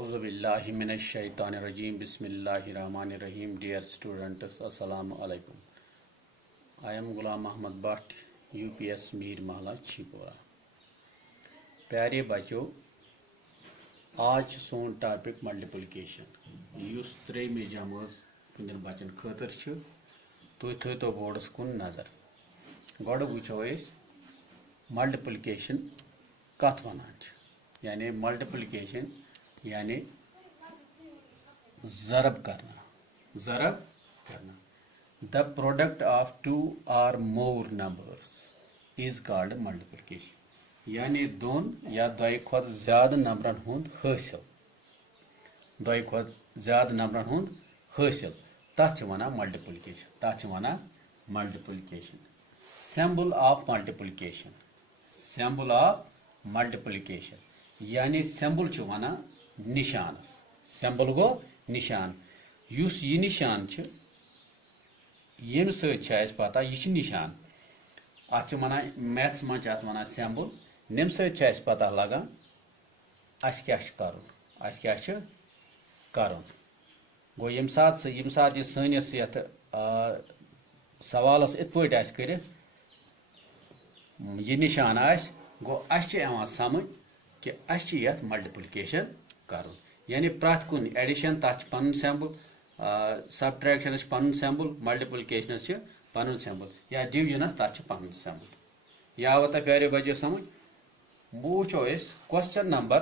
Auzubillahi minash-shaytanir-rajim. Bismillahir-rahmanir-rahim. Dear students, Assalamu alaikum. I am Ghulam Ahmad Bhatt, UPS Mir Mahalla Chipora. प्यारे बच्चों, आज सोन topic multiplication use त्रेमी जमज तुंदन Bachchan खतर छ तुई थो बोर्डस कुन नजर गोड वुचो मल्टीप्लिकेशन कथ वनान छ यानी मल्टीप्लिकेशन यानी ज़रब करना द प्रोडक्ट ऑफ टू और मोर नंबर्स इज कॉल्ड मल्टीप्लिकेशन यानी दोन या दो खुद ज्यादा नंबरन हुंद हासिल दो खुद ज्यादा नंबरन हुंद हासिल तथ वना मल्टीप्लिकेशन सिंबल ऑफ मल्टीप्लिकेशन यानी सिंबल च वना निशानस सिंबल गो निशान युस ये निशान छ यम सत पता यह निशान अत मैथ्स मज अत वन सिंबल नम सत पता लगान अस क्या कर गो यम सात यह सनिस सवालस इत पे कर यह निशान गो अस समझ कि अस मल्टीप्लिकेशन कर यानी प्रत कुन एडिशन तथ पन सिंबल सबट्रैक्शन पन सिंबल मल्टीप्लिकेशन पन सिंबल या डिविजनस तथ पन सिंबल यह आवत प्यारे बच्चे समझ वो क्वेश्चन नंबर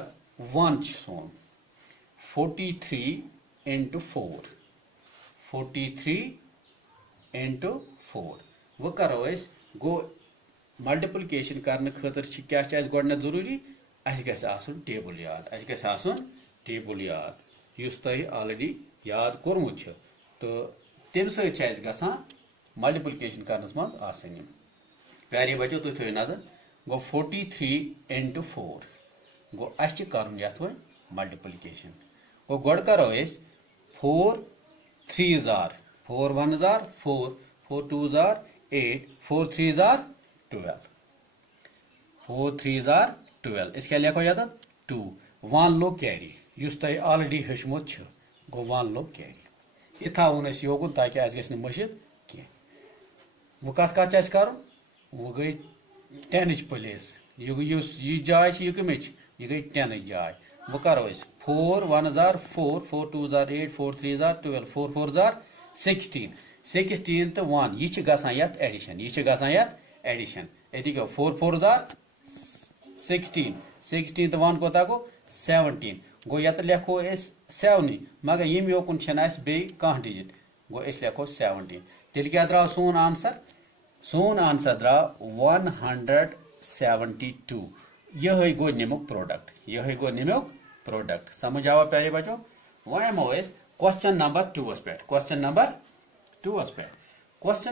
1 सोन 43 into 4 वो करो गो मल्टीप्लिकेशन करने खतर क्या गोडन जरूरी टेबल याद युस ऑलरेडी याद कोर्मुत तो तम सत मल्टीप्लिकेशन करनस मज आसानी प्यारे बच्चों तुम थो नजर गो 43 into 4 गो अस कर मल्टीप्लिकेशन गो गोड करो 4 3s are 4 1s are 4 4 2s are 8 4 3s are 12 4 3s are 12 इस क्या लिखो याद 2 1 लो कैरी युस तुम ऑलरेडी हेचमुत गो 1 लो कैरी यह थवन योगुन ताकि अस गि मशिद कह वो कत कर वो गई 10 प्लेस यह जाय यह कमिच यह गई 10 जाय वो करो 4 1s are 4 4 2s are 8 4 3s are 12 4 4s are 16 तो 1 यह गसान एडिशन ये गो 4 4s are 16 तो 1 कोता गो 17 गो ये लिखो 7 मगर यम योकुन बे कह डिजिट गो लिखो 17 तेल क्या द्राव सोन आंसर द्राव 172 यह गो निमुक प्रोडक्ट समझ आवा प्यारे बच्चों वो क्वेश्चन नंबर 2 पे question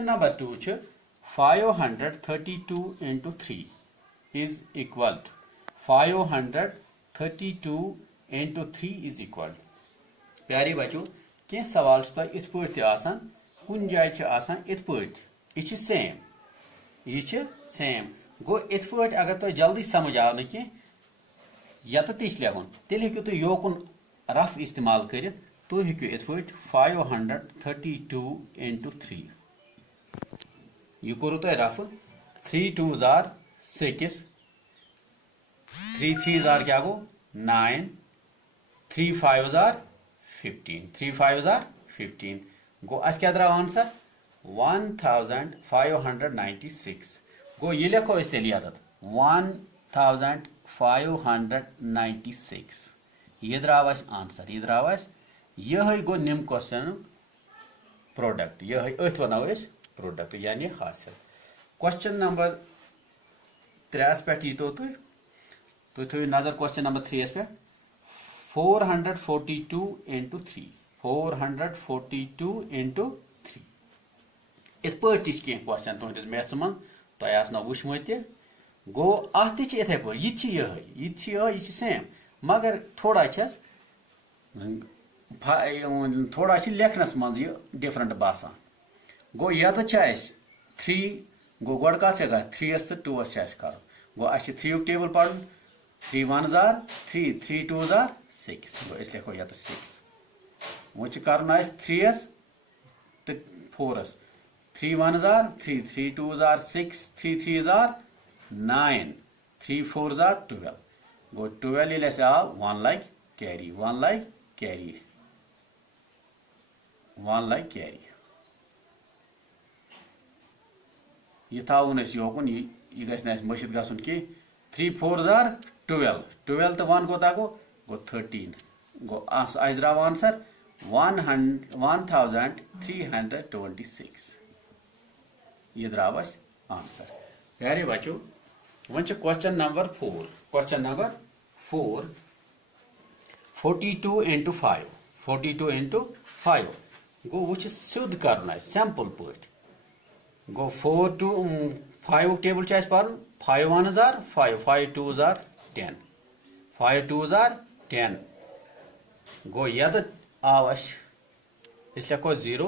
number 2 532 into 3 is equal to 532 into 3 is equal to प्यारे बच्चों क्या सवाल इत पे कुन जाए इत पे यह सेम गो इत पे अगर तुम जल्दी समझ आव न यत लिखुन तेल हेकु तुम योकुन रफ इस्तेमाल कर तुम हेकु इत पे 532 into 3 यह करू तुम rough 3 2s are 6 3 3s are क्या गो 9 3 5s are 15 गो अस क्या द्राव आंसर 1596 गो ये लिखो तेल याद 1596 यह द्राव आंसर यह गो निम क्वेश्चन प्रोडक्ट अथ वनो प्रोडक्ट यानी हासिल क्वेश्चन नंबर 3 पे यीतो तुम थो नजर क्वेश्चन नंबर 3 पे 442 into 3 442 into 3 इत पे क्वेश्चन तुहस मैथ्स मन तुम वुचमुत गो अत इथे पे यह सेम मगर थोड़ा लेखनस मज डिफरेंट बासान गो यत 3 गो गोड कत 3s तो 2s कर गो अस 3 टेबल पढ़ 3 1s are 3 3 2s are 6 गो इस लिखो यत 6 वो करना 3 तो 4 3 1s are 3 3 2s are 6 3 3s are 9 3 4s are 12 गो 12 ये ऐसे आ 1 like carry 1 like carry 1 like carry ये थावन योकुन यह गि मशिद गुन कि 3 4s are 12 12 तो 1 कोता गो 13 गो द्राव आंसर 1326 यह द्राव आंसर प्यारे बच्चों one question number 4 question number 4 42 into 5 42 into 5 गो वो सुध करना सिंपल पट गो 4 to 5 टेबल पान 5 1s are 5 5 2s are 10 5 2s are 10 गो यद आव इस लिखो 0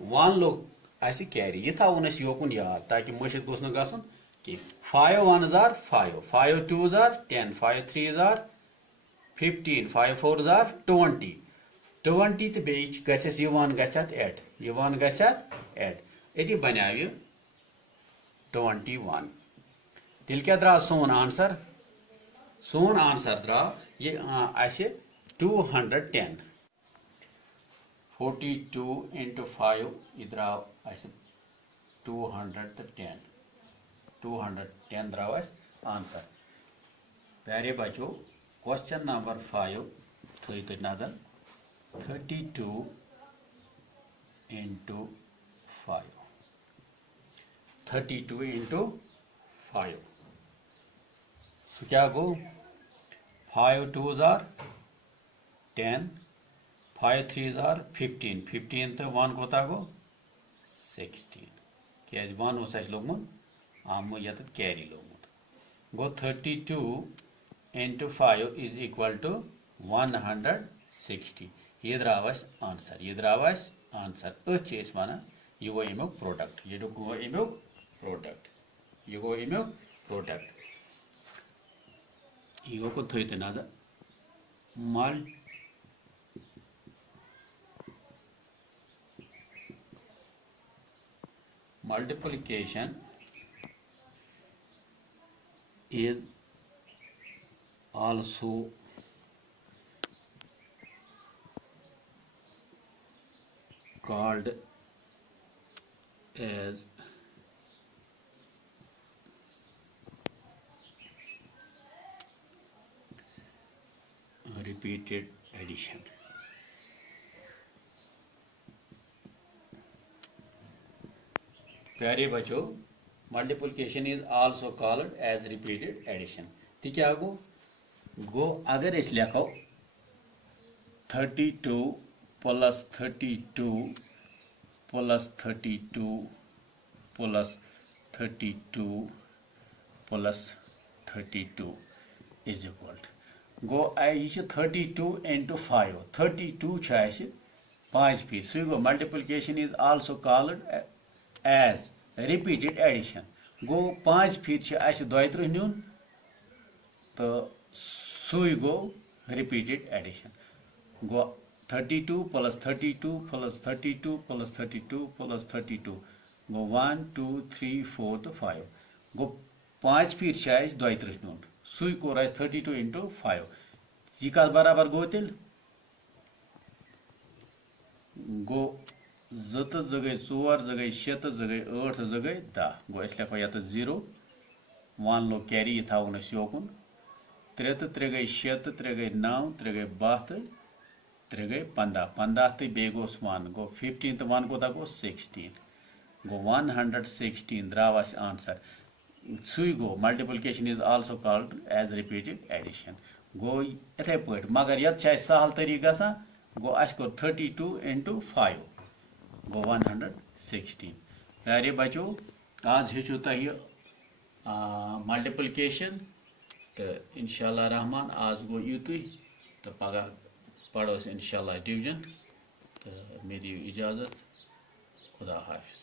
1 लोग कैरी यह थावन योकुन याद ताकि मशिद गोस न गसन कि 5 1s are 5 5 2s are 10 5 3s are 15 5 4s are 20 20 तो बेच गछस यह 1 गछत ऐड यह 1 गछत ऐड यदि बनाव 21 तिल क्या द्राव सोन आंसर द्राव ये 210 42 into 5 यह द्राव 210 द्राव आंसर प्यारे बच्चों क्वेश्चन नंबर 5 थो नजर 32 into 5 32 into 5 so क्या गो 5 2s are 10 5 3s are 15 15 तो 1 कोता गो 16 क्या 1 उस लोगमुत आम यत carry लोगमुत go 32 into 5 is equal to 160 ये द्राव आंसर वन यह गो अमुक प्रोडक्ट यह गो अमुक प्रोडक्ट यह को थो नजर multiplication is also called as repeated addition. प्यारे बच्चों multiplication is also called as repeated addition तो क्या गो अगर इस लिखो 32 plus 32 plus 32 plus 32 plus 32 is equal गो यह 32 into 5 32 5 फीट सो गो multiplication is also called as repeated addition गो 5 फीट दोय त्रुह नुन तो सुई गो रिपीटेड एडिशन गो 32 प्लस 32 प्लस 32 प्लस 32 प्लस 32 गो 1 2 3 4 तो 5 गो 5 फीट दोय त्रुह नुन सुई कोर 32 into 5 यह कत बराबर गो तिल गो 2 तो 2 गई 4 2 गई 6 तो 2 गई 8 तो 2 गई 10 गो इस लिखो यत 0 1 लो कैरी यह थावन योकुन 3 तो 3 गई 6 तो 3 गई 9 3 गई 12 तो 3 गई 15 15 तो बे गोस 1 गो 15 तो 1 कोता गो 16 गो 116 द्राव आंसर सुई गो multiplication is also called as repeated addition गो इथे पट मगर यत सहल तरीक गसा गो 32 into 5 गो 116 प्यारे बच्चों आज हेचु तह मल्टीप्लिकेशन तो इंशाल्लाह रहमान आज गो युतुई तो पगह पढ़ो इंशाल्लाह डिवीजन तो मे दियो इजाजत खुदा हाफिज।